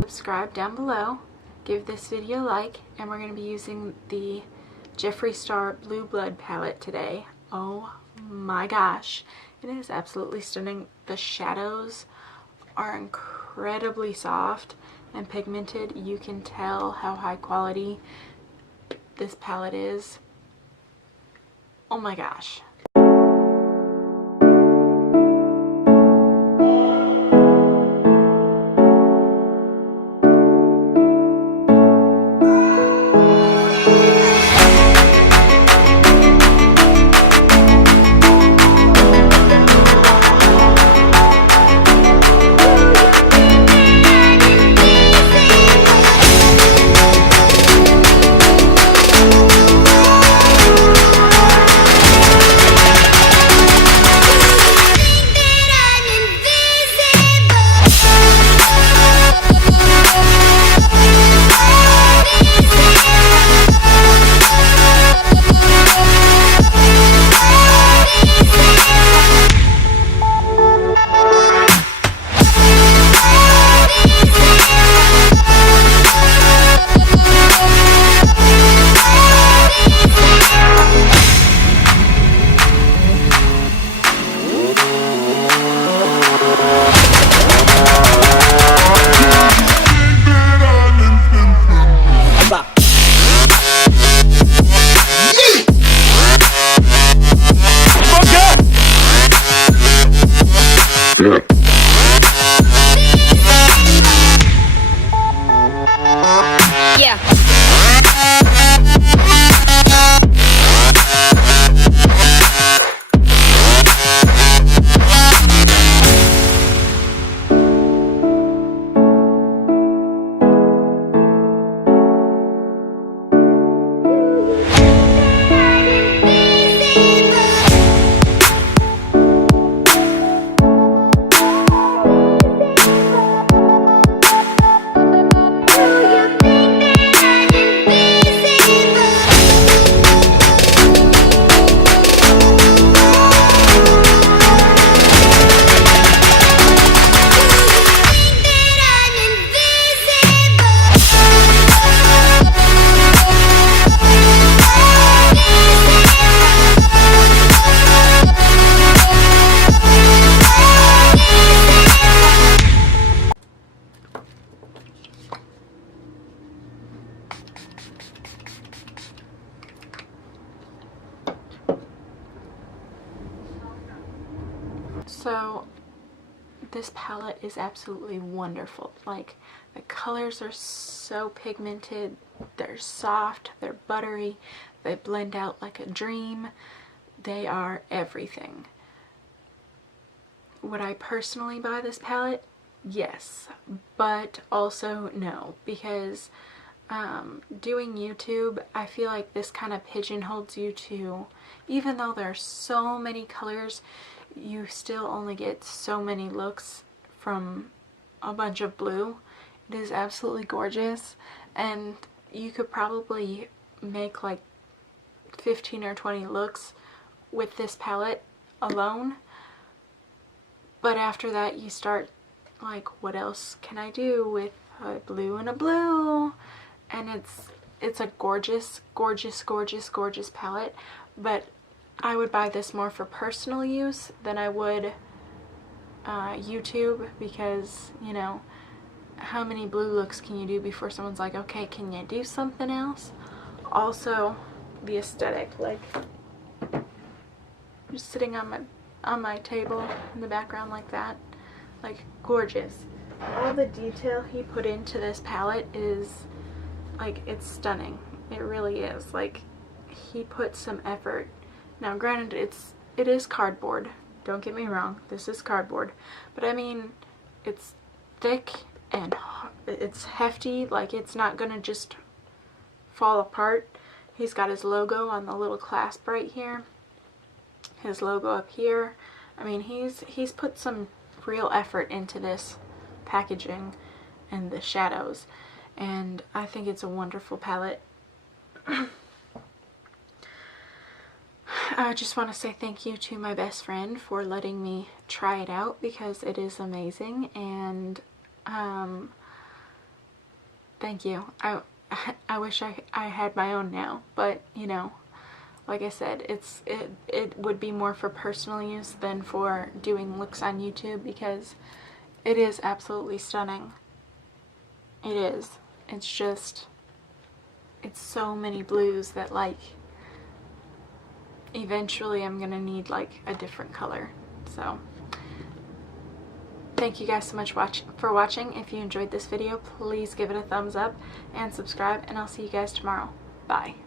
Subscribe down below, give this video a like, and we're going to be using the Jeffree Star Blue Blood palette today. Oh my gosh, it is absolutely stunning. The shadows are incredibly soft and pigmented. You can tell how high quality this palette is. Oh my gosh. So this palette is absolutely wonderful. Like, the colors are so pigmented, they're soft, they're buttery, they blend out like a dream. They are everything. Would I personally buy this palette? Yes, but also no, because doing YouTube, I feel like this kind of pigeonholes you to, even though there are so many colors, you still only get so many looks from a bunch of blue. It is absolutely gorgeous, and you could probably make like 15 or 20 looks with this palette alone. But after that you start like, what else can I do with a blue and a blue? And it's a gorgeous, gorgeous, gorgeous, gorgeous palette. But I would buy this more for personal use than I would YouTube, because, you know, how many blue looks can you do before someone's like, okay, can you do something else? Also, the aesthetic, like, just sitting on my table in the background like that, like, gorgeous. All the detail he put into this palette is, like, it's stunning. It really is. Like, he put some effort. Now granted, it is cardboard, don't get me wrong, this is cardboard, but I mean, it's thick and it's hefty, like, it's not gonna just fall apart. He's got his logo on the little clasp right here, his logo up here. I mean, he's put some real effort into this packaging and the shadows, and I think it's a wonderful palette. I just want to say thank you to my best friend for letting me try it out, because it is amazing, and thank you. I wish I had my own now, but you know, like I said, it would be more for personal use than for doing looks on YouTube, because it is absolutely stunning. It is. It's just, it's so many blues that, like, eventually I'm gonna need like a different color. So thank you guys so much for watching. If you enjoyed this video, please give it a thumbs up and subscribe, and I'll see you guys tomorrow. Bye.